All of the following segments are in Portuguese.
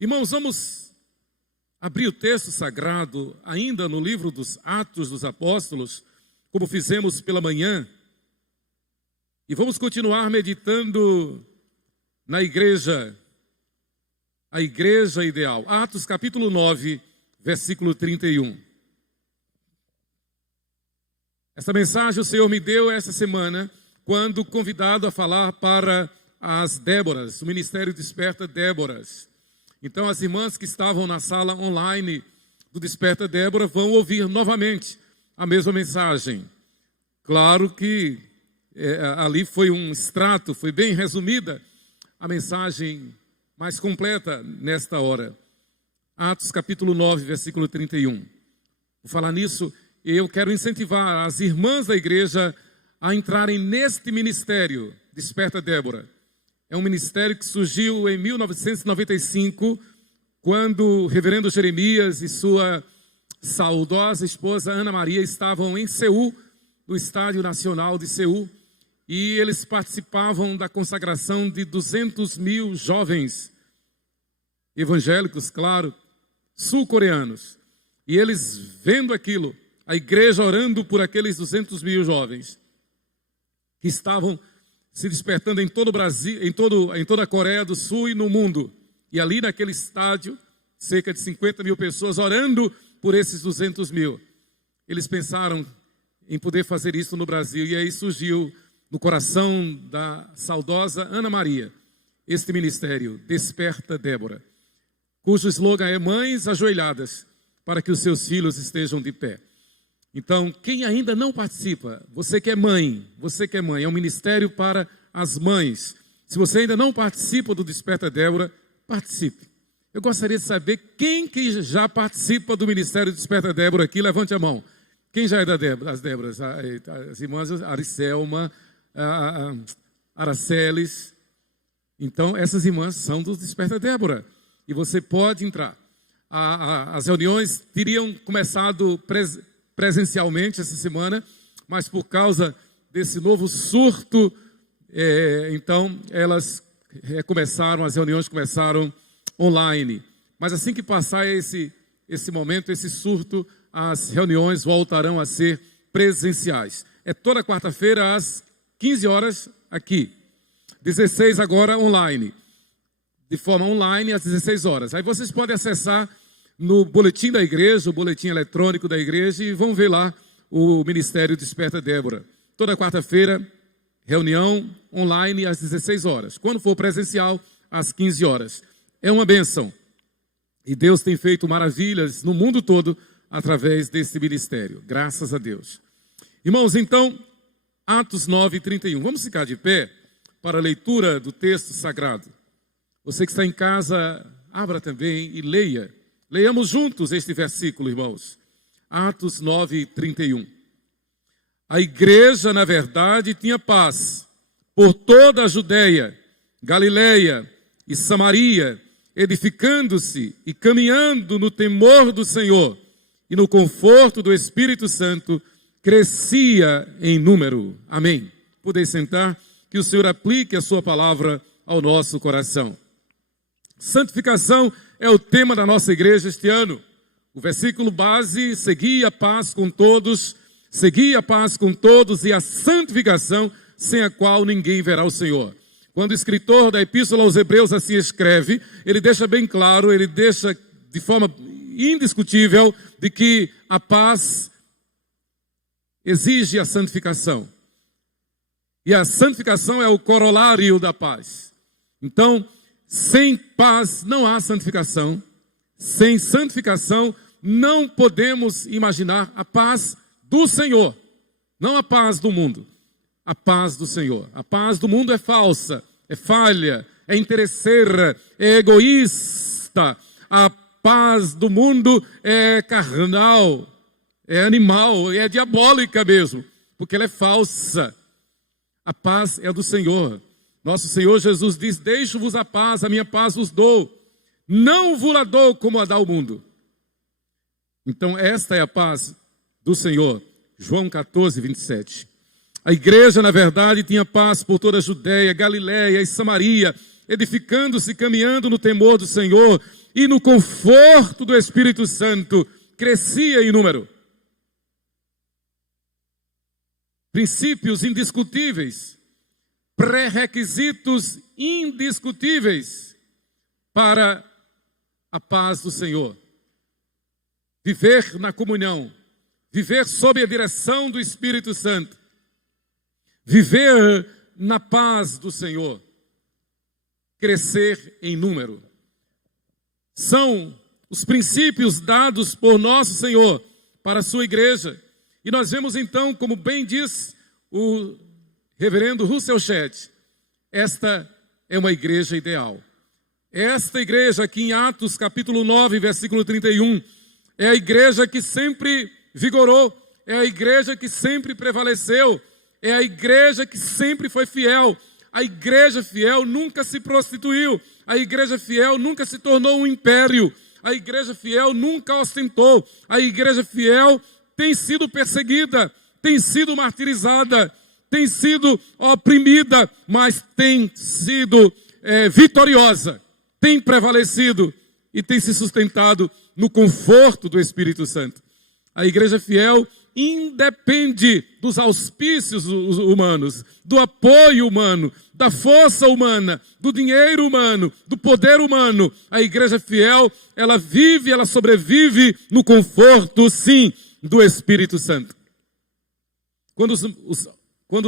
Irmãos, vamos abrir o texto sagrado ainda no livro dos Atos dos Apóstolos, como fizemos pela manhã, e vamos continuar meditando na igreja, a igreja ideal. Atos capítulo 9, versículo 31. Essa mensagem o Senhor me deu essa semana, quando convidado a falar para as Déboras, o Ministério Desperta Déboras. Então as irmãs que estavam na sala online do Desperta Débora vão ouvir novamente a mesma mensagem. Claro que ali foi um extrato, foi bem resumida a mensagem mais completa nesta hora. Atos capítulo 9, versículo 31. Vou falar nisso, eu quero incentivar as irmãs da igreja a entrarem neste ministério, Desperta Débora. É um ministério que surgiu em 1995, quando o reverendo Jeremias e sua saudosa esposa Ana Maria estavam em Seul, no Estádio Nacional de Seul, e eles participavam da consagração de 200 mil jovens evangélicos, claro, sul-coreanos. E eles vendo aquilo, a igreja orando por aqueles 200 mil jovens que estavam se despertando em todo o Brasil, em toda a Coreia do Sul e no mundo. E ali naquele estádio, cerca de 50 mil pessoas orando por esses 200 mil. Eles pensaram em poder fazer isso no Brasil. E aí surgiu no coração da saudosa Ana Maria este ministério, Desperta Débora, cujo slogan é Mães Ajoelhadas, para que os seus filhos estejam de pé. Então, quem ainda não participa, você que é mãe, é um ministério para as mães. Se você ainda não participa do Desperta Débora, participe. Eu gostaria de saber quem que já participa do Ministério Desperta Débora aqui, levante a mão. Quem já é das Déboras? As irmãs Aricelma, Araceles. Então, essas irmãs são do Desperta Débora. E você pode entrar. As reuniões teriam começado presencialmente essa semana, mas por causa desse novo surto, então elas recomeçaram, as reuniões começaram online. Mas assim que passar esse momento, esse surto, as reuniões voltarão a ser presenciais. É toda quarta-feira às 15 horas aqui, 16 agora online, de forma online às 16 horas. Aí vocês podem acessar no boletim da igreja, o boletim eletrônico da igreja, e vão ver lá o Ministério Desperta Débora. Toda quarta-feira, reunião online às 16 horas. Quando for presencial, às 15 horas. É uma bênção. E Deus tem feito maravilhas no mundo todo através desse ministério. Graças a Deus. Irmãos, então, Atos 9, 31. Vamos ficar de pé para a leitura do texto sagrado. Você que está em casa, abra também e leia. Leiamos juntos este versículo, irmãos. Atos 9, 31. A igreja, na verdade, tinha paz por toda a Judéia, Galileia e Samaria, edificando-se e caminhando no temor do Senhor e no conforto do Espírito Santo, crescia em número. Amém. Podem sentar, que o Senhor aplique a sua palavra ao nosso coração. Santificação é o tema da nossa igreja este ano. O versículo base, segui a paz com todos e a santificação, sem a qual ninguém verá o Senhor. Quando o escritor da Epístola aos Hebreus assim escreve, ele deixa bem claro, ele deixa de forma indiscutível de que a paz exige a santificação. E a santificação é o corolário da paz. Então, sem paz não há santificação. Sem santificação não podemos imaginar a paz do Senhor. Não a paz do mundo. A paz do Senhor. A paz do mundo é falsa, é falha, é interesseira, é egoísta. A paz do mundo é carnal, é animal, é diabólica mesmo, porque ela é falsa. A paz é a do Senhor. Nosso Senhor Jesus diz: deixo-vos a paz, a minha paz vos dou. Não vos a dou como a dá o mundo. Então esta é a paz do Senhor. João 14, 27. A igreja, na verdade, tinha paz por toda a Judéia, Galileia e Samaria, edificando-se, caminhando no temor do Senhor e no conforto do Espírito Santo crescia em número. Princípios indiscutíveis, pré-requisitos indiscutíveis para a paz do Senhor. Viver na comunhão, viver sob a direção do Espírito Santo, viver na paz do Senhor, crescer em número. São os princípios dados por nosso Senhor para a sua igreja. E nós vemos então, como bem diz o reverendo Russell Shedd, esta é uma igreja ideal. Esta igreja aqui em Atos capítulo 9, versículo 31, é a igreja que sempre vigorou, é a igreja que sempre prevaleceu, é a igreja que sempre foi fiel. A igreja fiel nunca se prostituiu, a igreja fiel nunca se tornou um império, a igreja fiel nunca ostentou, a igreja fiel tem sido perseguida, tem sido martirizada, tem sido oprimida, mas tem sido vitoriosa, tem prevalecido e tem se sustentado no conforto do Espírito Santo. A igreja fiel independe dos auspícios humanos, do apoio humano, da força humana, do dinheiro humano, do poder humano. A igreja fiel, ela vive, ela sobrevive no conforto, sim, do Espírito Santo. Quando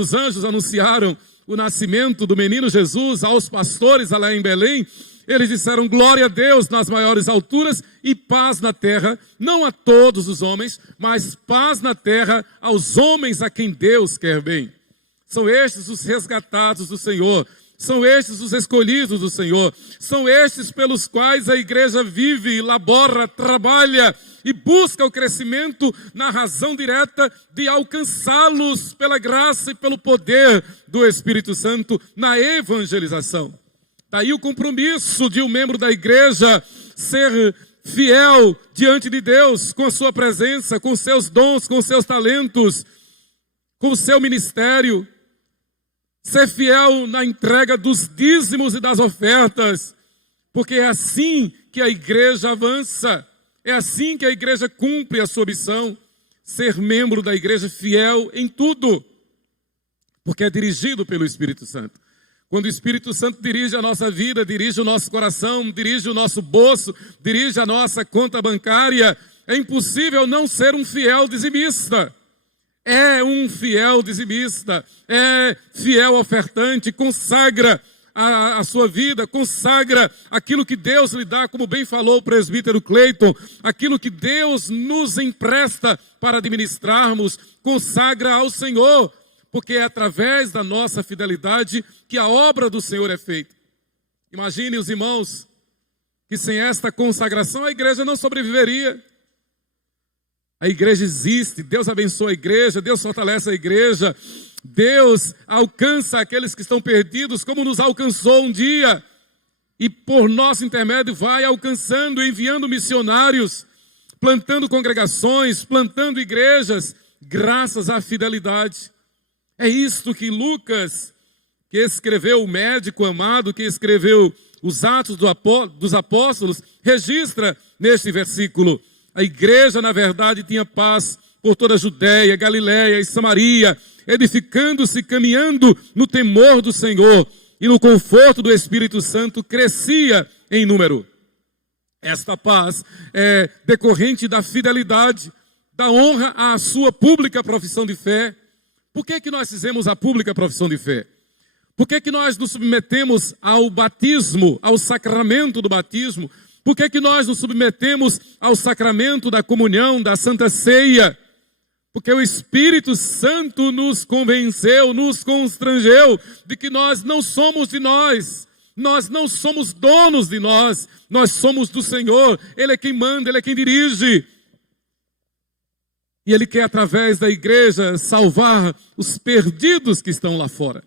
os anjos anunciaram o nascimento do menino Jesus aos pastores lá em Belém, eles disseram glória a Deus nas maiores alturas e paz na terra, não a todos os homens, mas paz na terra aos homens a quem Deus quer bem. São estes os resgatados do Senhor, são estes os escolhidos do Senhor, são estes pelos quais a igreja vive, labora, trabalha e busca o crescimento na razão direta de alcançá-los pela graça e pelo poder do Espírito Santo na evangelização. Daí o compromisso de um membro da igreja ser fiel diante de Deus, com a sua presença, com seus dons, com seus talentos, com o seu ministério. Ser fiel na entrega dos dízimos e das ofertas, porque é assim que a igreja avança, é assim que a igreja cumpre a sua missão. Ser membro da igreja fiel em tudo, porque é dirigido pelo Espírito Santo. Quando o Espírito Santo dirige a nossa vida, dirige o nosso coração, dirige o nosso bolso, dirige a nossa conta bancária, é impossível não ser um fiel dizimista. É um fiel dizimista, é fiel ofertante, consagra a sua vida, consagra aquilo que Deus lhe dá, como bem falou o presbítero Cleiton, aquilo que Deus nos empresta para administrarmos, consagra ao Senhor. Porque é através da nossa fidelidade que a obra do Senhor é feita. Imagine os irmãos que sem esta consagração a igreja não sobreviveria. A igreja existe, Deus abençoa a igreja, Deus fortalece a igreja, Deus alcança aqueles que estão perdidos como nos alcançou um dia. E por nosso intermédio vai alcançando, enviando missionários, plantando congregações, plantando igrejas, graças à fidelidade. É isto que Lucas, que escreveu o médico amado, que escreveu os Atos dos Apóstolos, registra neste versículo. A igreja, na verdade, tinha paz por toda a Judéia, Galiléia e Samaria, edificando-se, caminhando no temor do Senhor e no conforto do Espírito Santo, crescia em número. Esta paz é decorrente da fidelidade, da honra à sua pública profissão de fé. Por que nós fizemos a pública profissão de fé? Por que nós nos submetemos ao batismo, ao sacramento do batismo? Por que nós nos submetemos ao sacramento da comunhão, da Santa Ceia? Porque o Espírito Santo nos convenceu, nos constrangeu de que nós não somos de nós não somos donos de nós somos do Senhor. Ele é quem manda, Ele é quem dirige. E Ele quer, através da igreja, salvar os perdidos que estão lá fora.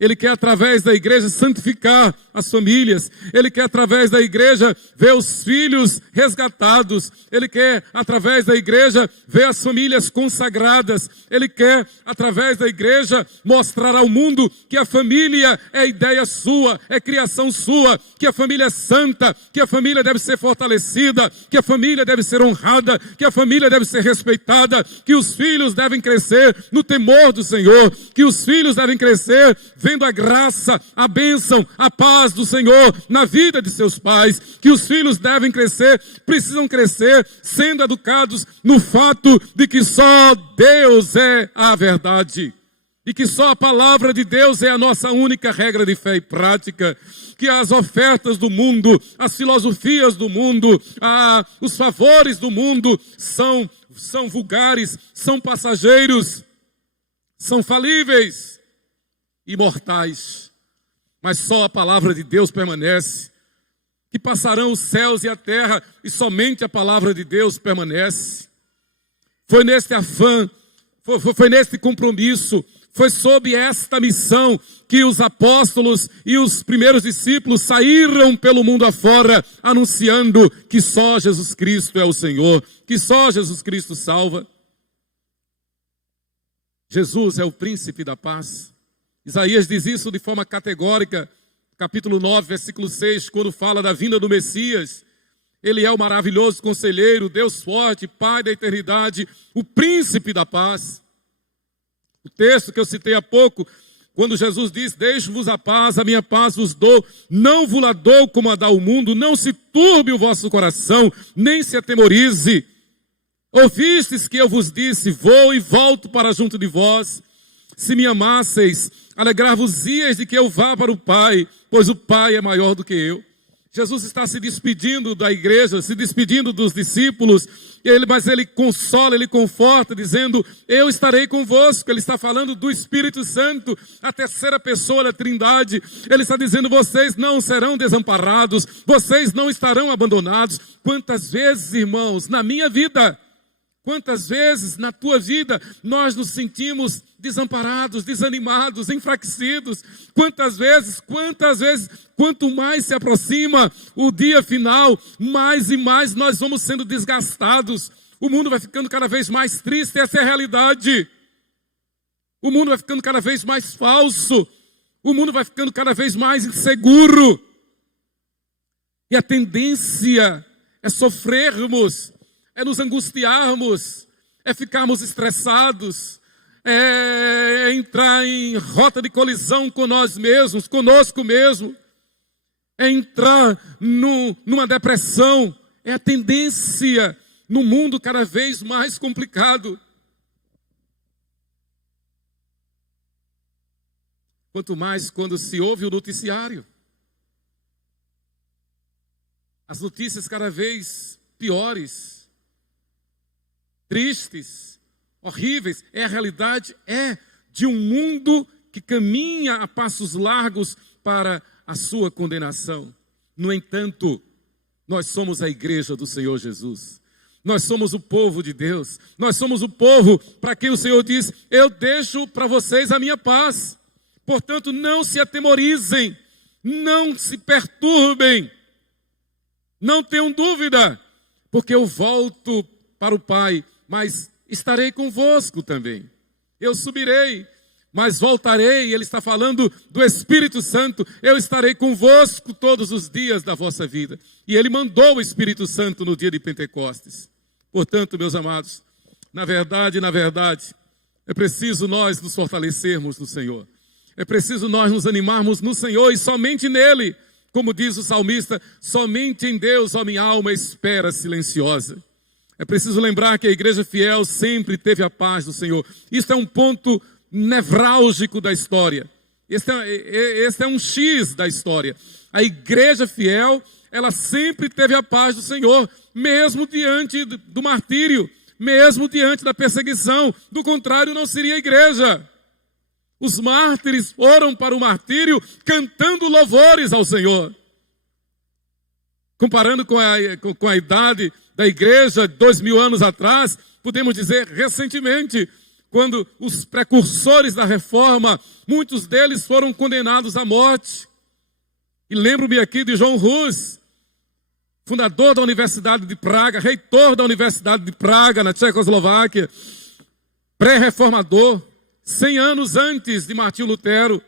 Ele quer, através da igreja, santificar as famílias. Ele quer, através da igreja, ver os filhos resgatados. Ele quer, através da igreja, ver as famílias consagradas. Ele quer, através da igreja, mostrar ao mundo que a família é ideia sua, é criação sua, que a família é santa, que a família deve ser fortalecida, que a família deve ser honrada, que a família deve ser respeitada, que os filhos devem crescer no temor do Senhor, que os filhos devem crescer vendo a graça, a bênção, a paz do Senhor na vida de seus pais, que os filhos devem crescer, precisam crescer sendo educados no fato de que só Deus é a verdade e que só a palavra de Deus é a nossa única regra de fé e prática, que as ofertas do mundo, as filosofias do mundo, os favores do mundo são vulgares, são passageiros, são falíveis e mortais, mas só a palavra de Deus permanece, que passarão os céus e a terra e somente a palavra de Deus permanece. Foi neste afã, foi neste compromisso, foi sob esta missão que os apóstolos e os primeiros discípulos saíram pelo mundo afora, anunciando que só Jesus Cristo é o Senhor, que só Jesus Cristo salva. Jesus é o príncipe da paz. Isaías diz isso de forma categórica, capítulo 9, versículo 6, quando fala da vinda do Messias. Ele é o maravilhoso conselheiro, Deus forte, Pai da eternidade, o príncipe da paz. O texto que eu citei há pouco, quando Jesus diz: deixo-vos a paz, a minha paz vos dou, não vos la dou como a dá o mundo, não se turbe o vosso coração, nem se atemorize. Ouvistes que eu vos disse: vou e volto para junto de vós. Se me amasseis, alegrar-vos-íeis de que eu vá para o Pai, pois o Pai é maior do que eu. Jesus está se despedindo da igreja, se despedindo dos discípulos, mas ele consola, ele conforta, dizendo: eu estarei convosco. Ele está falando do Espírito Santo, a terceira pessoa da Trindade. Ele está dizendo: vocês não serão desamparados, vocês não estarão abandonados. Quantas vezes, irmãos, na minha vida, quantas vezes na tua vida nós nos sentimos desamparados, desanimados, enfraquecidos? Quantas vezes, quanto mais se aproxima o dia final, mais e mais nós vamos sendo desgastados. O mundo vai ficando cada vez mais triste, essa é a realidade. O mundo vai ficando cada vez mais falso. O mundo vai ficando cada vez mais inseguro. E a tendência é sofrermos, é nos angustiarmos, é ficarmos estressados, é entrar em rota de colisão com nós mesmos, conosco mesmo, é entrar numa depressão. É a tendência no mundo cada vez mais complicado. Quanto mais quando se ouve o noticiário. As notícias cada vez piores, tristes, horríveis. É a realidade, de um mundo que caminha a passos largos para a sua condenação. No entanto, nós somos a igreja do Senhor Jesus. Nós somos o povo de Deus. Nós somos o povo para quem o Senhor diz: eu deixo para vocês a minha paz. Portanto, não se atemorizem, não se perturbem, não tenham dúvida, porque eu volto para o Pai, mas estarei convosco também. Eu subirei, mas voltarei. Ele está falando do Espírito Santo. Eu estarei convosco todos os dias da vossa vida. E Ele mandou o Espírito Santo no dia de Pentecostes. Portanto, meus amados, na verdade, é preciso nós nos fortalecermos no Senhor. É preciso nós nos animarmos no Senhor e somente nele. Como diz o salmista: somente em Deus, ó minha alma, espera silenciosa. É preciso lembrar que a igreja fiel sempre teve a paz do Senhor. Isso é um ponto nevrálgico da história. Esse é um X da história. A igreja fiel, ela sempre teve a paz do Senhor, mesmo diante do martírio, mesmo diante da perseguição. Do contrário, não seria igreja. Os mártires foram para o martírio cantando louvores ao Senhor. Comparando com a idade da igreja 2000 anos atrás, podemos dizer recentemente, quando os precursores da reforma, muitos deles foram condenados à morte. E lembro-me aqui de João Hus, fundador da Universidade de Praga, reitor da Universidade de Praga, na Tchecoslováquia, pré-reformador, 100 anos antes de Martinho Lutero.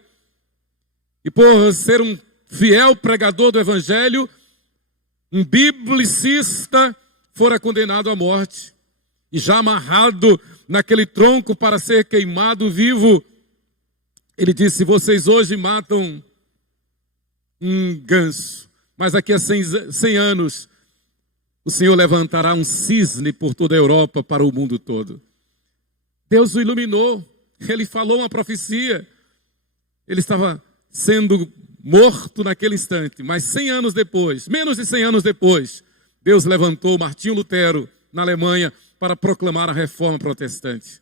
E por ser um fiel pregador do Evangelho, um biblicista, fora condenado à morte. E já amarrado naquele tronco para ser queimado vivo, ele disse: vocês hoje matam um ganso, mas daqui a 100 anos o Senhor levantará um cisne por toda a Europa para o mundo todo. Deus o iluminou, ele falou uma profecia. Ele estava sendo morto naquele instante, mas 100 anos depois, menos de 100 anos depois, Deus levantou Martinho Lutero na Alemanha para proclamar a reforma protestante.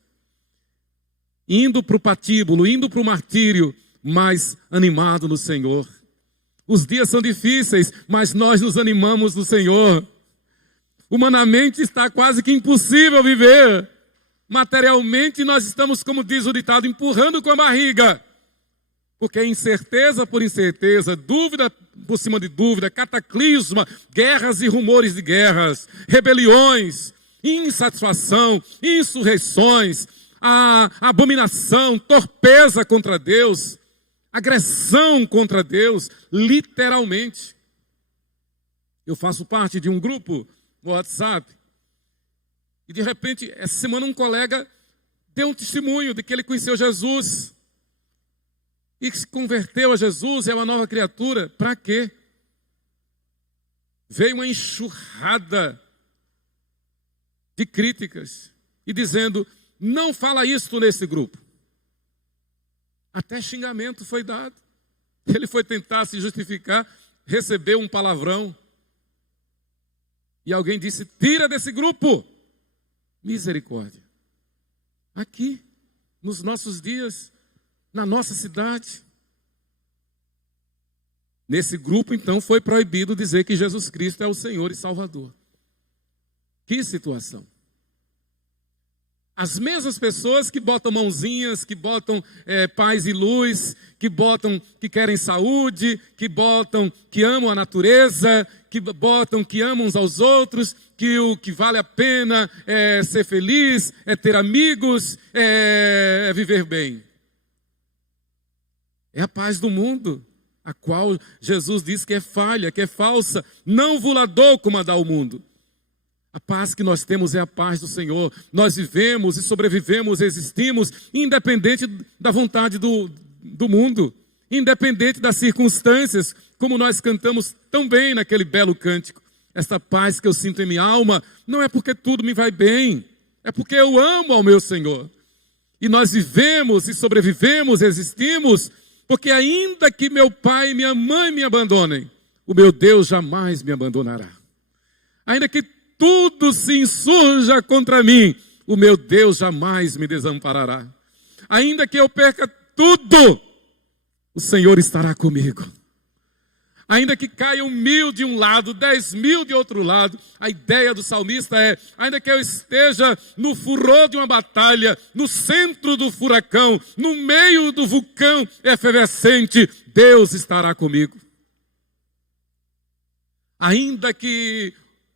Indo para o patíbulo, indo para o martírio, mas animado no Senhor. Os dias são difíceis, mas nós nos animamos no Senhor. Humanamente está quase que impossível viver. Materialmente nós estamos, como diz o ditado, empurrando com a barriga. Porque incerteza por incerteza, dúvida por cima de dúvida, cataclisma, guerras e rumores de guerras, rebeliões, insatisfação, insurreições, a abominação, torpeza contra Deus, agressão contra Deus, literalmente. Eu faço parte de um grupo no WhatsApp e de repente, essa semana um colega deu um testemunho de que ele conheceu Jesus e que se converteu a Jesus, é uma nova criatura. Para quê? Veio uma enxurrada de críticas e dizendo: não fala isto nesse grupo. Até xingamento foi dado. Ele foi tentar se justificar, recebeu um palavrão. E alguém disse: tira desse grupo. Misericórdia. Aqui, nos nossos dias, na nossa cidade. Nesse grupo, então, foi proibido dizer que Jesus Cristo é o Senhor e Salvador. Que situação. As mesmas pessoas que botam mãozinhas, que botam paz e luz, que querem saúde, que amam a natureza, que amam uns aos outros, que o que vale a pena é ser feliz, é ter amigos, é viver bem. É a paz do mundo, a qual Jesus diz que é falha, que é falsa. Não vos la dou como a dá o mundo. A paz que nós temos é a paz do Senhor. Nós vivemos e sobrevivemos, existimos, independente da vontade do mundo, independente das circunstâncias, como nós cantamos tão bem naquele belo cântico. Esta paz que eu sinto em minha alma não é porque tudo me vai bem, é porque eu amo ao meu Senhor. E nós vivemos e sobrevivemos, existimos, porque ainda que meu pai e minha mãe me abandonem, o meu Deus jamais me abandonará. Ainda que tudo se insurja contra mim, o meu Deus jamais me desamparará. Ainda que eu perca tudo, o Senhor estará comigo. Ainda que caiam 1000 de um lado, 10.000 de outro lado, a ideia do salmista é: ainda que eu esteja no furor de uma batalha, no centro do furacão, no meio do vulcão efervescente, Deus estará comigo. Ainda que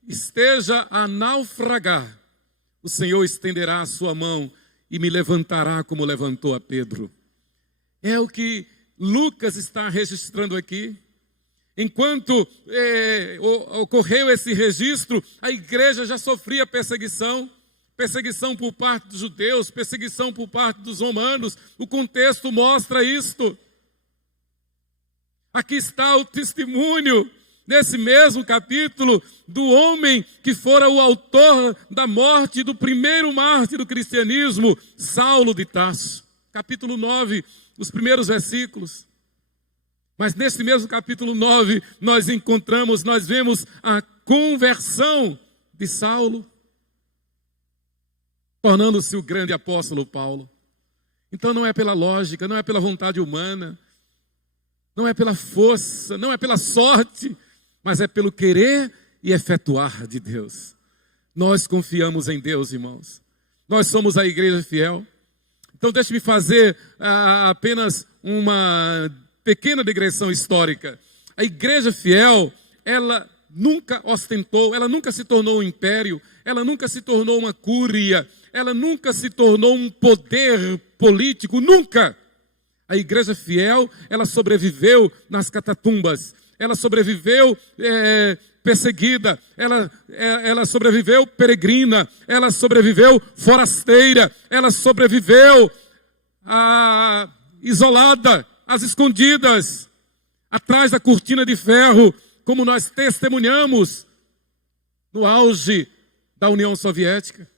esteja a naufragar, o Senhor estenderá a sua mão e me levantará como levantou a Pedro. É o que Lucas está registrando aqui. Enquanto ocorreu esse registro, a igreja já sofria perseguição por parte dos judeus, perseguição por parte dos romanos. O contexto mostra isto. Aqui está o testemunho, nesse mesmo capítulo, do homem que fora o autor da morte do primeiro mártir do cristianismo, Saulo de Tarso. Capítulo 9, os primeiros versículos. Mas nesse mesmo capítulo 9, nós vemos a conversão de Saulo, tornando-se o grande apóstolo Paulo. Então não é pela lógica, não é pela vontade humana, não é pela força, não é pela sorte, mas é pelo querer e efetuar de Deus. Nós confiamos em Deus, irmãos. Nós somos a igreja fiel. Então deixe-me fazer apenas uma pequena digressão histórica. A igreja fiel, ela nunca ostentou, ela nunca se tornou um império, ela nunca se tornou uma cúria, ela nunca se tornou um poder político, nunca. A igreja fiel, ela sobreviveu nas catatumbas, ela sobreviveu perseguida, ela sobreviveu peregrina, ela sobreviveu forasteira, ela sobreviveu isolada, às escondidas, atrás da cortina de ferro, como nós testemunhamos no auge da União Soviética.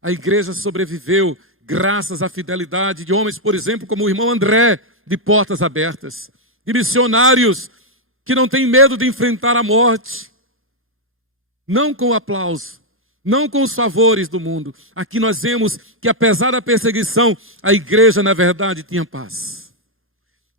A igreja sobreviveu graças à fidelidade de homens, por exemplo, como o irmão André, de Portas Abertas, de missionários que não têm medo de enfrentar a morte, não com o aplauso, não com os favores do mundo. Aqui nós vemos que, apesar da perseguição, a igreja, na verdade, tinha paz.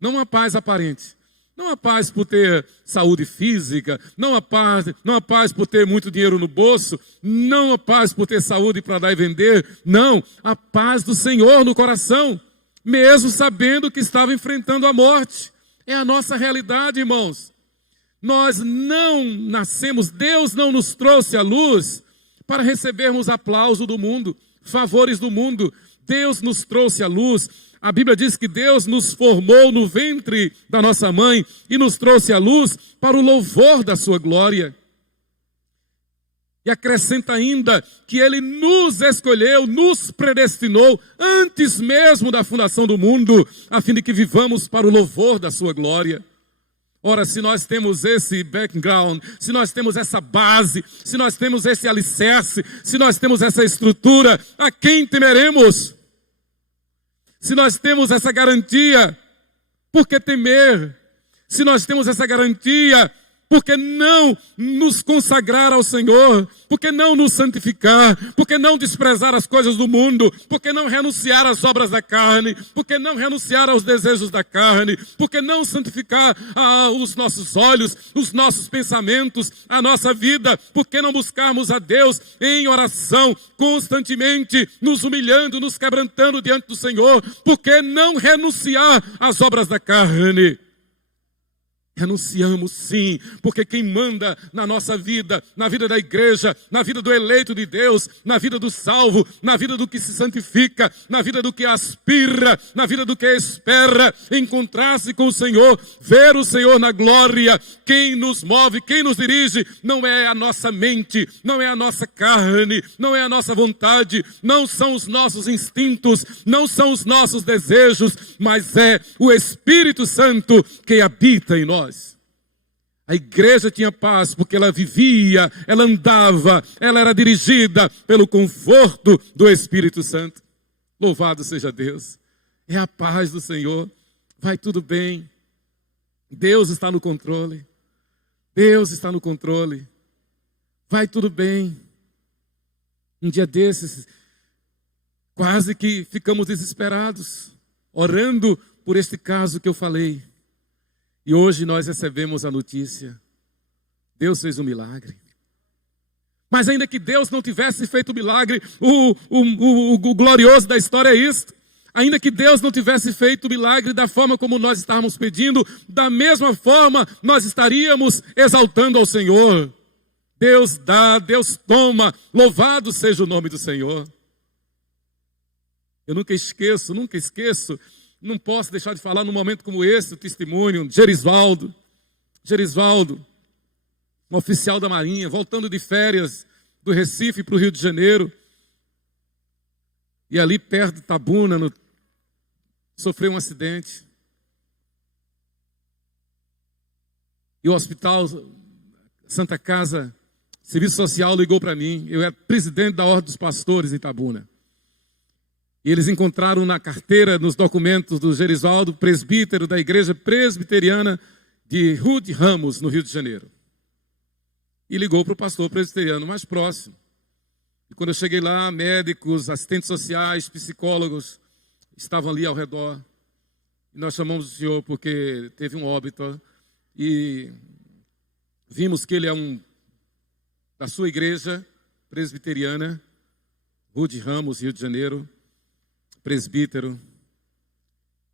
Não uma paz aparente, não a paz por ter saúde física, não a paz por ter muito dinheiro no bolso, não a paz por ter saúde para dar e vender, não, a paz do Senhor no coração, mesmo sabendo que estava enfrentando a morte. É a nossa realidade, irmãos. Nós não nascemos, Deus não nos trouxe à luz para recebermos aplauso do mundo, favores do mundo. Deus nos trouxe à luz. A Bíblia diz que Deus nos formou no ventre da nossa mãe e nos trouxe à luz para o louvor da sua glória. E acrescenta ainda que Ele nos escolheu, nos predestinou antes mesmo da fundação do mundo, a fim de que vivamos para o louvor da sua glória. Ora, se nós temos esse background, se nós temos essa base, se nós temos esse alicerce, se nós temos essa estrutura, a quem temeremos? Se nós temos essa garantia, por que temer? Se nós temos essa garantia, por que não nos consagrar ao Senhor? Por que não nos santificar? Por que não desprezar as coisas do mundo? Por que não renunciar às obras da carne? Por que não renunciar aos desejos da carne? Por que não santificar os nossos olhos, os nossos pensamentos, a nossa vida? Por que não buscarmos a Deus em oração, constantemente, nos humilhando, nos quebrantando diante do Senhor? Por que não renunciar às obras da carne? Renunciamos sim, porque quem manda na nossa vida, na vida da igreja, na vida do eleito de Deus, na vida do salvo, na vida do que se santifica, na vida do que aspira, na vida do que espera, encontrar-se com o Senhor, ver o Senhor na glória. Quem nos move, quem nos dirige, não é a nossa mente, não é a nossa carne, não é a nossa vontade, não são os nossos instintos, não são os nossos desejos, mas é o Espírito Santo que habita em nós. A igreja tinha paz porque ela vivia, ela andava, ela era dirigida pelo conforto do Espírito Santo. Louvado seja Deus. É a paz do Senhor. Vai tudo bem. Deus está no controle. Deus está no controle. Vai tudo bem. Um dia desses, quase que ficamos desesperados, orando por este caso que eu falei. E hoje nós recebemos a notícia. Deus fez um milagre. Mas ainda que Deus não tivesse feito o milagre, o glorioso da história é isto. Ainda que Deus não tivesse feito o milagre da forma como nós estávamos pedindo, da mesma forma nós estaríamos exaltando ao Senhor. Deus dá, Deus toma, louvado seja o nome do Senhor. Eu nunca esqueço, não posso deixar de falar num momento como esse, o testemunho de Gerisvaldo, um oficial da Marinha, voltando de férias do Recife para o Rio de Janeiro, e ali perto de Tabuna, sofreu um acidente. E o hospital Santa Casa, Serviço Social, ligou para mim. Eu era presidente da Ordem dos Pastores em Tabuna. E eles encontraram na carteira, nos documentos do Gerisvaldo, presbítero da igreja presbiteriana de Rude Ramos, no Rio de Janeiro. E ligou para o pastor presbiteriano mais próximo. E quando eu cheguei lá, médicos, assistentes sociais, psicólogos estavam ali ao redor. E nós chamamos o senhor porque teve um óbito. E vimos que ele é da sua igreja presbiteriana, Rude Ramos, Rio de Janeiro. Presbítero,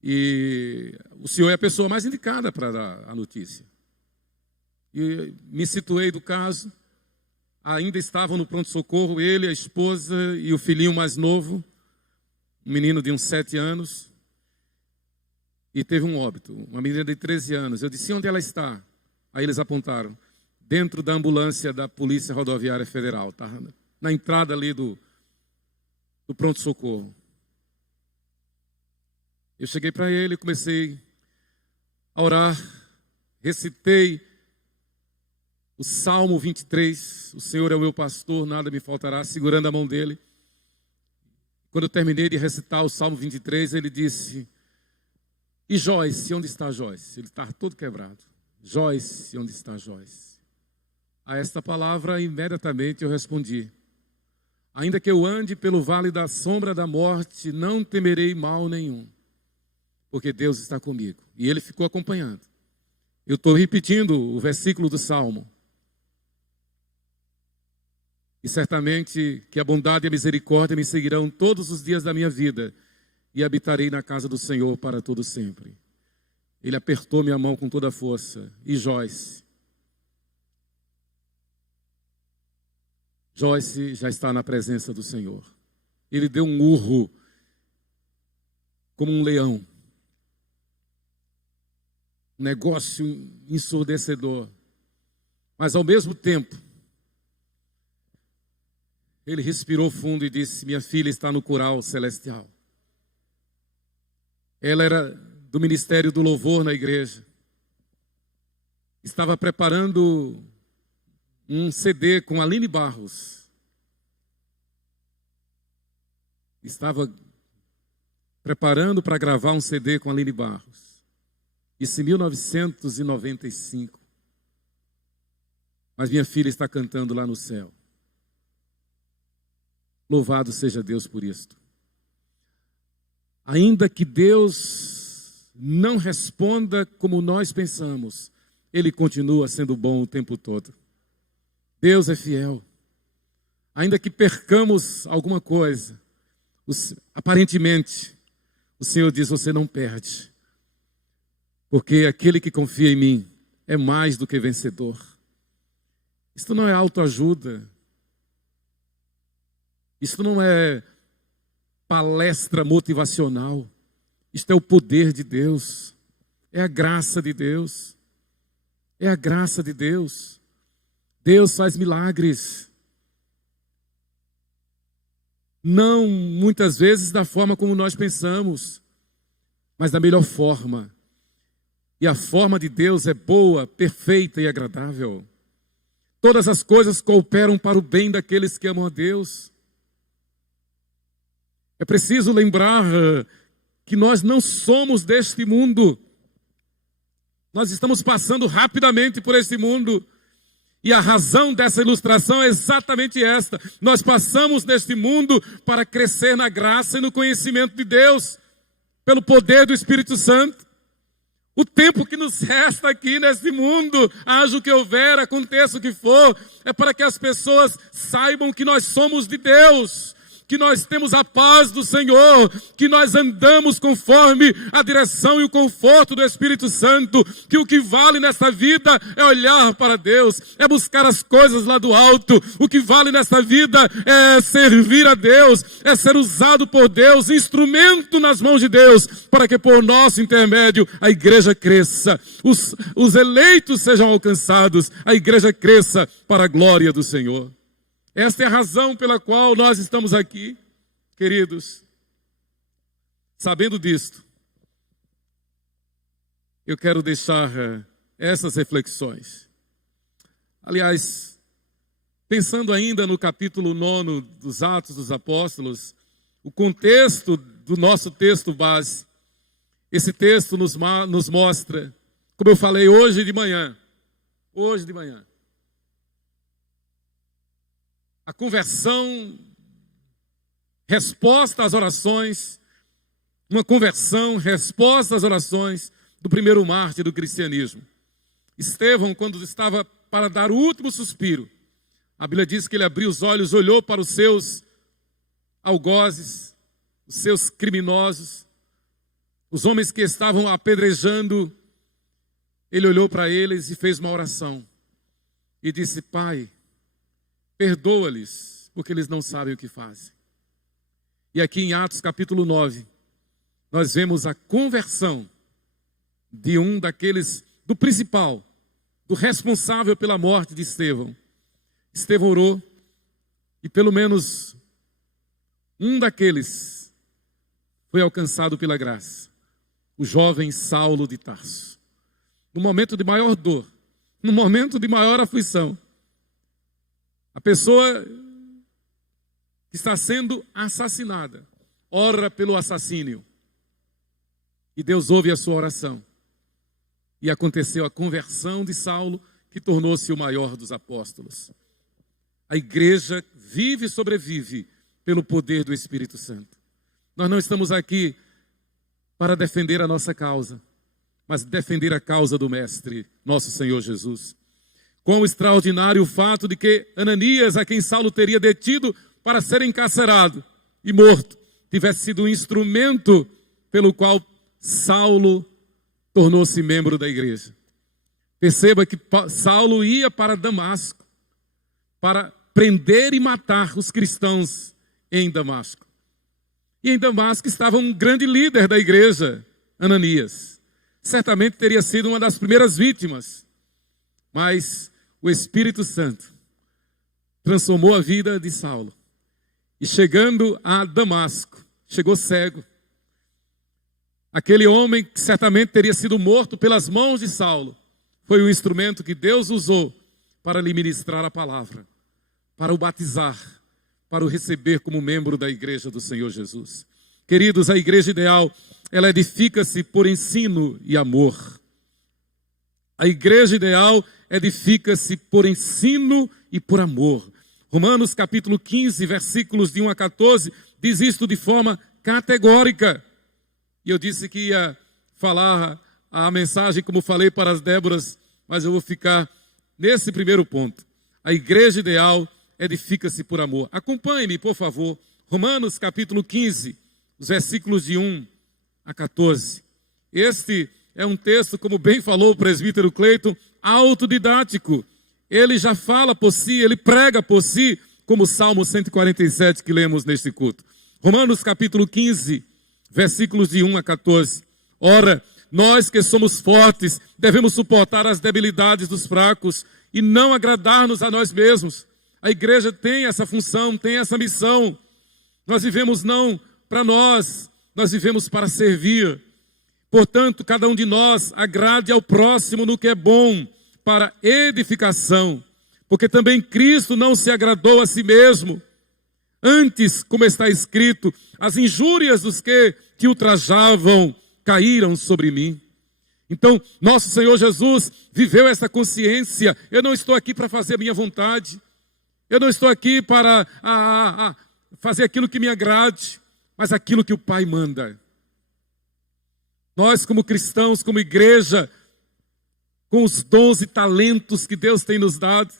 e o senhor é a pessoa mais indicada para dar a notícia. E me situei do caso. Ainda estavam no pronto-socorro ele, a esposa e o filhinho mais novo, um menino de uns 7 anos. E teve um óbito, uma menina de 13 anos. Eu disse: onde ela está? Aí eles apontaram: dentro da ambulância da Polícia Rodoviária Federal, tá? Na entrada ali do pronto-socorro. Eu cheguei para ele, comecei a orar, recitei o Salmo 23, o Senhor é o meu pastor, nada me faltará, segurando a mão dele. Quando eu terminei de recitar o Salmo 23, ele disse: e Joyce, onde está Joyce? Ele está todo quebrado. Joyce, onde está Joyce? A esta palavra, imediatamente eu respondi: ainda que eu ande pelo vale da sombra da morte, não temerei mal nenhum, porque Deus está comigo. E ele ficou acompanhando. Eu estou repetindo o versículo do Salmo. E certamente que a bondade e a misericórdia me seguirão todos os dias da minha vida, e habitarei na casa do Senhor para todo sempre. Ele apertou minha mão com toda a força. E Joyce? Joyce já está na presença do Senhor. Ele deu um urro, como um leão. Um negócio ensurdecedor. Mas ao mesmo tempo, ele respirou fundo e disse: minha filha está no curral celestial. Ela era do Ministério do Louvor na igreja. Estava preparando um CD com Aline Barros. Estava preparando para gravar um CD com Aline Barros. Isso em 1995. Mas minha filha está cantando lá no céu. Louvado seja Deus por isto. Ainda que Deus não responda como nós pensamos, Ele continua sendo bom o tempo todo. Deus é fiel. Ainda que percamos alguma coisa, aparentemente, o Senhor diz: você não perde. Porque aquele que confia em mim é mais do que vencedor. Isto não é autoajuda. Isto não é palestra motivacional. Isto é o poder de Deus. É a graça de Deus. É a graça de Deus. Deus faz milagres. Não muitas vezes da forma como nós pensamos, mas da melhor forma. E a forma de Deus é boa, perfeita e agradável. Todas as coisas cooperam para o bem daqueles que amam a Deus. É preciso lembrar que nós não somos deste mundo. Nós estamos passando rapidamente por este mundo. E a razão dessa ilustração é exatamente esta. Nós passamos neste mundo para crescer na graça e no conhecimento de Deus, pelo poder do Espírito Santo. O tempo que nos resta aqui neste mundo, haja o que houver, aconteça o que for, é para que as pessoas saibam que nós somos de Deus, que nós temos a paz do Senhor, que nós andamos conforme a direção e o conforto do Espírito Santo, que o que vale nesta vida é olhar para Deus, é buscar as coisas lá do alto. O que vale nesta vida é servir a Deus, é ser usado por Deus, instrumento nas mãos de Deus, para que por nosso intermédio a igreja cresça, os eleitos sejam alcançados, a igreja cresça para a glória do Senhor. Esta é a razão pela qual nós estamos aqui, queridos. Sabendo disto, eu quero deixar essas reflexões. Aliás, pensando ainda no capítulo 9 dos Atos dos Apóstolos, o contexto do nosso texto base, esse texto nos mostra, como eu falei hoje de manhã, a conversão, resposta às orações, uma conversão, resposta às orações do primeiro mártir do cristianismo. Estevão, quando estava para dar o último suspiro, a Bíblia diz que ele abriu os olhos, olhou para os seus algozes, os seus criminosos, os homens que estavam apedrejando. Ele olhou para eles e fez uma oração. e disse: Pai, perdoa-lhes, porque eles não sabem o que fazem. E aqui em Atos capítulo 9, nós vemos a conversão de um daqueles, do principal, do responsável pela morte de Estevão. Estevão orou e pelo menos um daqueles foi alcançado pela graça. O jovem Saulo de Tarso. No momento de maior dor, no momento de maior aflição, a pessoa que está sendo assassinada ora pelo assassínio. E Deus ouve a sua oração. E aconteceu a conversão de Saulo, que tornou-se o maior dos apóstolos. A igreja vive e sobrevive pelo poder do Espírito Santo. Nós não estamos aqui para defender a nossa causa, mas defender a causa do Mestre, nosso Senhor Jesus. Quão extraordinário o fato de que Ananias, a quem Saulo teria detido para ser encarcerado e morto, tivesse sido um instrumento pelo qual Saulo tornou-se membro da igreja. Perceba que Saulo ia para Damasco para prender e matar os cristãos em Damasco. E em Damasco estava um grande líder da igreja, Ananias. Certamente teria sido uma das primeiras vítimas. Mas o Espírito Santo transformou a vida de Saulo. E chegando a Damasco, chegou cego. Aquele homem que certamente teria sido morto pelas mãos de Saulo, foi o instrumento que Deus usou para lhe ministrar a palavra, para o batizar, para o receber como membro da igreja do Senhor Jesus. Queridos, a igreja ideal, ela edifica-se por ensino e amor. A igreja ideal edifica-se por ensino e por amor. Romanos capítulo 15, versículos de 1 a 14, diz isto de forma categórica. E eu disse que ia falar a mensagem como falei para as Déboras, mas eu vou ficar nesse primeiro ponto. A igreja ideal edifica-se por amor. Acompanhe-me, por favor. Romanos capítulo 15, os versículos de 1 a 14. Este é um texto, como bem falou o presbítero Cleiton, autodidático. Ele já fala por si, ele prega por si, como o Salmo 147 que lemos neste culto. Romanos capítulo 15, versículos de 1 a 14. Ora, nós que somos fortes, devemos suportar as debilidades dos fracos e não agradar-nos a nós mesmos. A igreja tem essa função, tem essa missão. Nós vivemos não para nós vivemos para servir. Portanto, cada um de nós agrade ao próximo no que é bom, para edificação. Porque também Cristo não se agradou a si mesmo. Antes, como está escrito, as injúrias dos que te ultrajavam caíram sobre mim. Então, nosso Senhor Jesus viveu essa consciência. Eu não estou aqui para fazer a minha vontade. Eu não estou aqui para fazer aquilo que me agrade, mas aquilo que o Pai manda. Nós, como cristãos, como igreja, com os dons e talentos que Deus tem nos dado,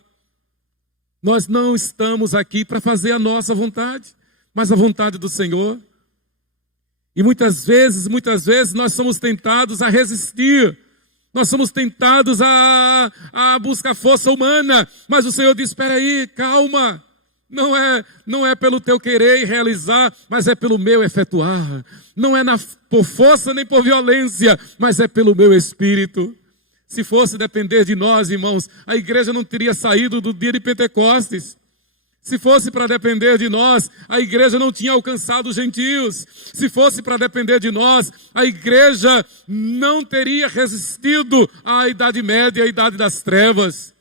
nós não estamos aqui para fazer a nossa vontade, mas a vontade do Senhor. E muitas vezes nós somos tentados a resistir. Nós somos tentados a buscar força humana. Mas o Senhor diz, espera aí, calma. Não é pelo teu querer e realizar, mas é pelo meu efetuar. Não é por força nem por violência, mas é pelo meu Espírito. Se fosse depender de nós, irmãos, a igreja não teria saído do dia de Pentecostes. Se fosse para depender de nós, a igreja não tinha alcançado os gentios. Se fosse para depender de nós, a igreja não teria resistido à Idade Média, à Idade das Trevas.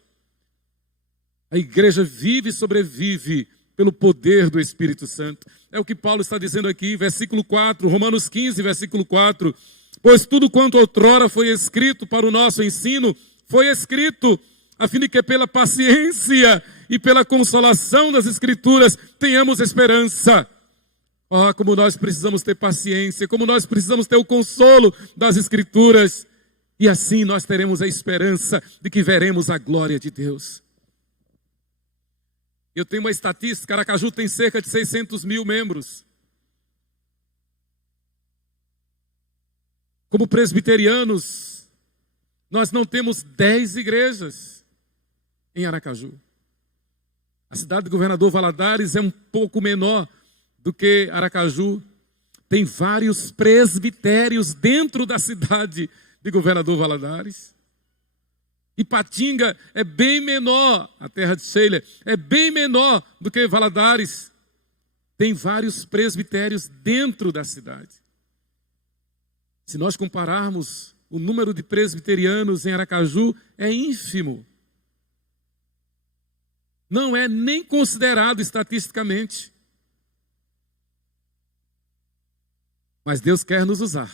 A igreja vive e sobrevive pelo poder do Espírito Santo. É o que Paulo está dizendo aqui, versículo 4, Romanos 15, versículo 4. Pois tudo quanto outrora foi escrito para o nosso ensino, foi escrito a fim de que pela paciência e pela consolação das Escrituras tenhamos esperança. Oh, como nós precisamos ter paciência, como nós precisamos ter o consolo das Escrituras. E assim nós teremos a esperança de que veremos a glória de Deus. Eu tenho uma estatística, Aracaju tem cerca de 600 mil membros. Como presbiterianos, nós não temos 10 igrejas em Aracaju. A cidade de Governador Valadares é um pouco menor do que Aracaju. Tem vários presbitérios dentro da cidade de Governador Valadares. Ipatinga é bem menor, a terra de Sheila é bem menor do que Valadares. Tem vários presbitérios dentro da cidade. Se nós compararmos, o número de presbiterianos em Aracaju é ínfimo. Não é nem considerado estatisticamente. Mas Deus quer nos usar.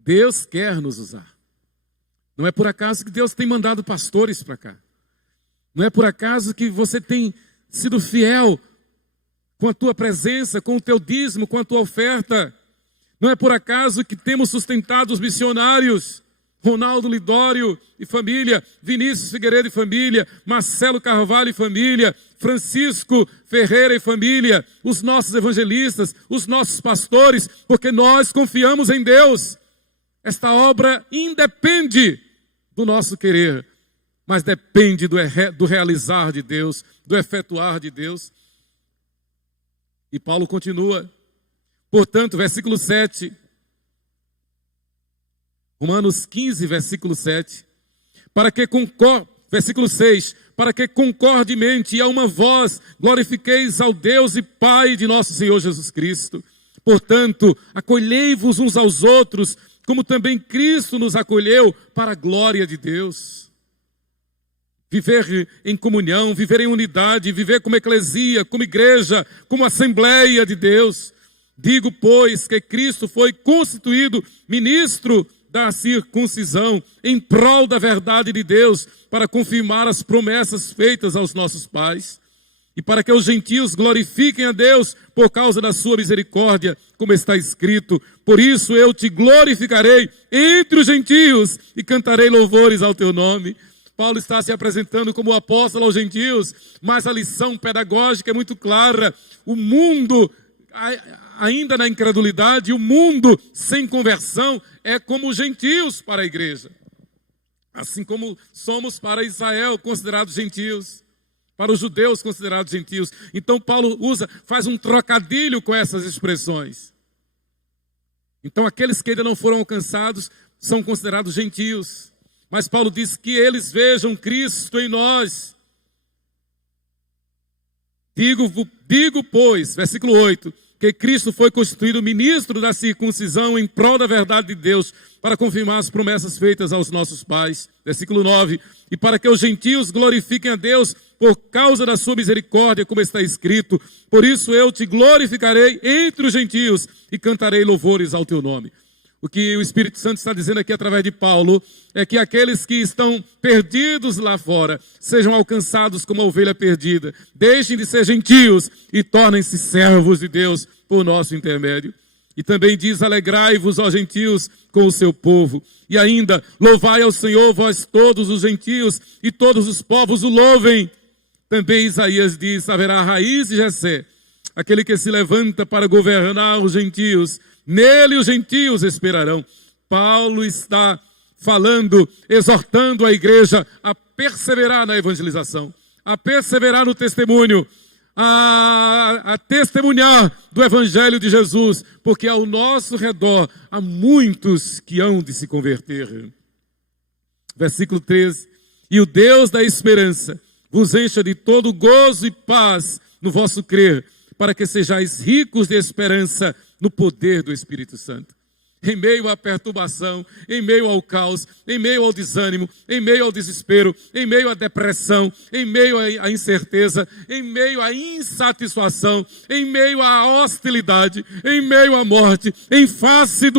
Deus quer nos usar. Não é por acaso que Deus tem mandado pastores para cá. Não é por acaso que você tem sido fiel com a tua presença, com o teu dízimo, com a tua oferta. Não é por acaso que temos sustentado os missionários, Ronaldo Lidório e família, Vinícius Figueiredo e família, Marcelo Carvalho e família, Francisco Ferreira e família, os nossos evangelistas, os nossos pastores, porque nós confiamos em Deus. Esta obra independe do nosso querer, mas depende do realizar de Deus, do efetuar de Deus. E Paulo continua, portanto, versículo 7, Romanos 15, versículo 7, versículo 6, para que concordemente e a uma voz glorifiqueis ao Deus e Pai de nosso Senhor Jesus Cristo. Portanto, acolhei-vos uns aos outros, como também Cristo nos acolheu para a glória de Deus. Viver em comunhão, viver em unidade, viver como eclesia, como igreja, como assembleia de Deus. Digo, pois, que Cristo foi constituído ministro da circuncisão em prol da verdade de Deus, para confirmar as promessas feitas aos nossos pais, e para que os gentios glorifiquem a Deus por causa da sua misericórdia, como está escrito: por isso eu te glorificarei entre os gentios e cantarei louvores ao teu nome. Paulo está se apresentando como apóstolo aos gentios, mas a lição pedagógica é muito clara. O mundo ainda na incredulidade, o mundo sem conversão é como os gentios para a igreja. Assim como somos para Israel considerados gentios, para os judeus considerados gentios. Então Paulo faz um trocadilho com essas expressões. Então aqueles que ainda não foram alcançados são considerados gentios. Mas Paulo diz que eles vejam Cristo em nós. Digo, pois, versículo 8, que Cristo foi constituído ministro da circuncisão em prol da verdade de Deus, para confirmar as promessas feitas aos nossos pais. Versículo 9, e para que os gentios glorifiquem a Deus por causa da sua misericórdia, como está escrito: por isso eu te glorificarei entre os gentios e cantarei louvores ao teu nome. O que o Espírito Santo está dizendo aqui através de Paulo é que aqueles que estão perdidos lá fora sejam alcançados como a ovelha perdida. Deixem de ser gentios e tornem-se servos de Deus por nosso intermédio. E também diz: alegrai-vos, ó gentios, com o seu povo. E ainda: louvai ao Senhor, vós todos os gentios, e todos os povos o louvem. Também Isaías diz: haverá raiz de Jessé, aquele que se levanta para governar os gentios. Nele os gentios esperarão. Paulo está falando, exortando a igreja a perseverar na evangelização, a perseverar no testemunho, a testemunhar do evangelho de Jesus, porque ao nosso redor há muitos que hão de se converter. Versículo 13, e o Deus da esperança vos encha de todo gozo e paz no vosso crer, para que sejais ricos de esperança no poder do Espírito Santo. Em meio à perturbação, em meio ao caos, em meio ao desânimo, em meio ao desespero, em meio à depressão, em meio à incerteza, em meio à insatisfação, em meio à hostilidade, em meio à morte, em face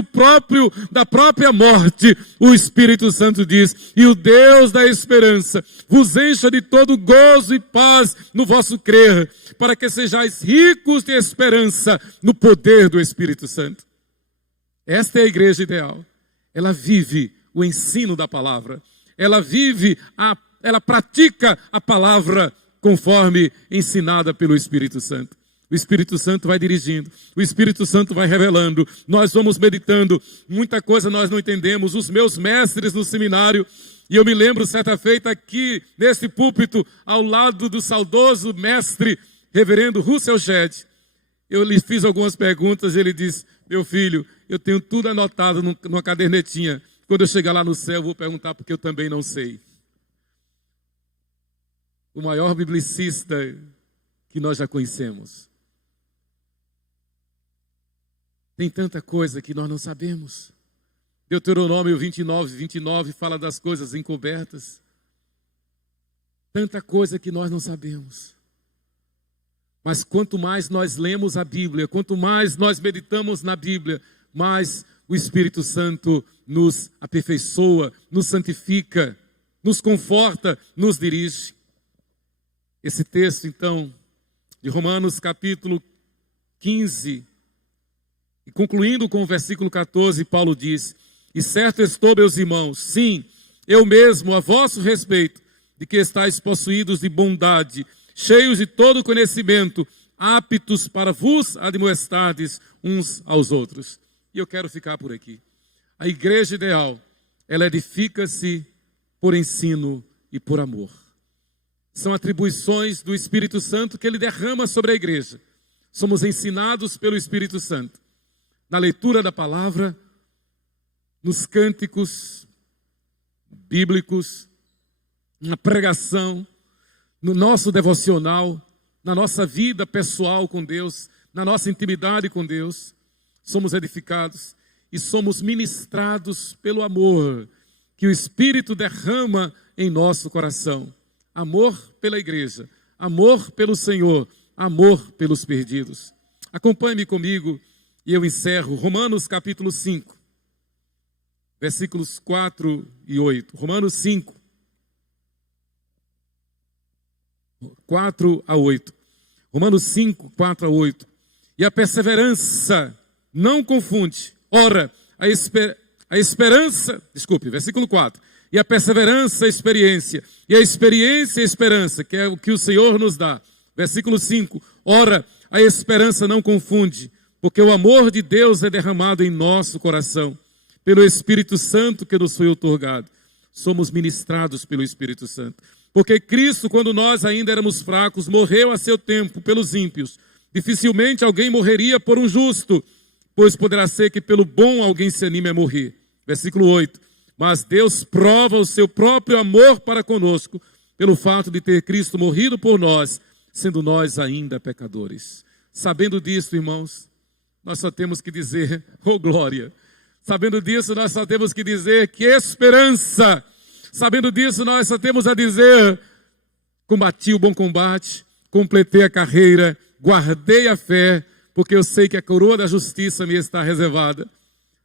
da própria morte, o Espírito Santo diz: e o Deus da esperança vos encha de todo gozo e paz no vosso crer, para que sejais ricos de esperança no poder do Espírito Santo. Esta é a igreja ideal. Ela vive o ensino da palavra. Ela pratica a palavra conforme ensinada pelo Espírito Santo. O Espírito Santo vai dirigindo, o Espírito Santo vai revelando, nós vamos meditando, muita coisa nós não entendemos. Os meus mestres no seminário, E eu me lembro, certa feita, aqui, nesse púlpito, ao lado do saudoso mestre, reverendo Russell Shedd, eu lhe fiz algumas perguntas e ele disse: meu filho, eu tenho tudo anotado numa cadernetinha. Quando eu chegar lá no céu, eu vou perguntar porque eu também não sei. O maior biblicista que nós já conhecemos. Tem tanta coisa que nós não sabemos. Deuteronômio 29 fala das coisas encobertas. Tanta coisa que nós não sabemos. Mas quanto mais nós lemos a Bíblia, quanto mais nós meditamos na Bíblia, mais o Espírito Santo nos aperfeiçoa, nos santifica, nos conforta, nos dirige. Esse texto, então, de Romanos capítulo 15, e concluindo com o versículo 14, Paulo diz: e certo estou, meus irmãos, sim, eu mesmo, a vosso respeito, de que estáis possuídos de bondade, cheios de todo conhecimento, aptos para vos admoestardes uns aos outros. E eu quero ficar por aqui. A igreja ideal, ela edifica-se por ensino e por amor. São atribuições do Espírito Santo que ele derrama sobre a igreja. Somos ensinados pelo Espírito Santo. Na leitura da palavra, nos cânticos bíblicos, na pregação, no nosso devocional, na nossa vida pessoal com Deus, na nossa intimidade com Deus, somos edificados e somos ministrados pelo amor que o Espírito derrama em nosso coração. Amor pela igreja, amor pelo Senhor, amor pelos perdidos. Acompanhe-me comigo e eu encerro Romanos capítulo 5, versículos 4 e 8. Romanos 5, 4 a 8. Romanos 5, 4 a 8. E a perseverança não confunde. Ora, a esperança, versículo 4. E a perseverança, a experiência. E a experiência, a esperança, que é o que o Senhor nos dá. Versículo 5. Ora, a esperança não confunde, porque o amor de Deus é derramado em nosso coração, pelo Espírito Santo que nos foi outorgado. Somos ministrados pelo Espírito Santo. Porque Cristo, quando nós ainda éramos fracos, morreu a seu tempo pelos ímpios. Dificilmente alguém morreria por um justo, pois poderá ser que pelo bom alguém se anime a morrer. Versículo 8. Mas Deus prova o seu próprio amor para conosco, pelo fato de ter Cristo morrido por nós, sendo nós ainda pecadores. Sabendo disso, irmãos, nós só temos que dizer, oh glória. Sabendo disso, nós só temos que dizer, que esperança. Sabendo disso, nós só temos a dizer, combati o bom combate, completei a carreira, guardei a fé, porque eu sei que a coroa da justiça me está reservada,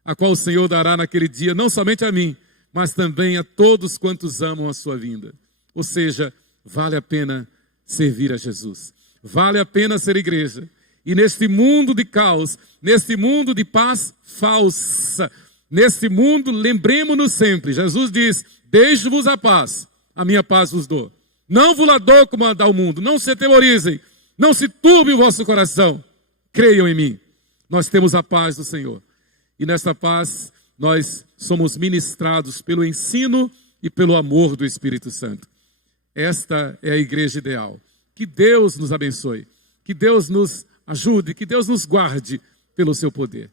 a qual o Senhor dará naquele dia, não somente a mim, mas também a todos quantos amam a sua vinda. Ou seja, vale a pena servir a Jesus. Vale a pena ser igreja. E neste mundo de caos, neste mundo de paz falsa, neste mundo, lembremos-nos sempre, Jesus diz, deixo-vos a paz, a minha paz vos dou. Não vos la dou como a dá o mundo, não se atemorizem, não se turbe o vosso coração, creiam em mim. Nós temos a paz do Senhor. E nesta paz, nós somos ministrados pelo ensino e pelo amor do Espírito Santo. Esta é a igreja ideal. Que Deus nos abençoe, que Deus nos ajude, que Deus nos guarde pelo seu poder.